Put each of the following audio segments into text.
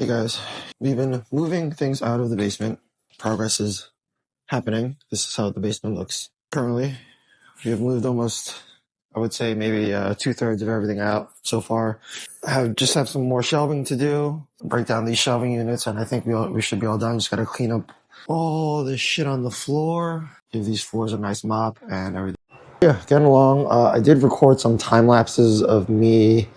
Hey guys, we've been moving things out of the basement. Progress is happening. This is how the basement looks currently. We have moved almost, I would say maybe 2/3 of everything out so far. Just have some more shelving to do, break down these shelving units, and I think we should be all done. Just gotta clean up all this shit on the floor, give these floors a nice mop and everything. Yeah, getting along. I did record some time lapses of me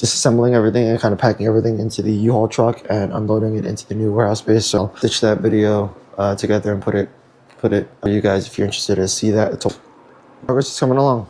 disassembling everything and kind of packing everything into the U-Haul truck and unloading it into the new warehouse space. So I'll stitch that video together and put it for you guys if you're interested to see that. Progress is coming along.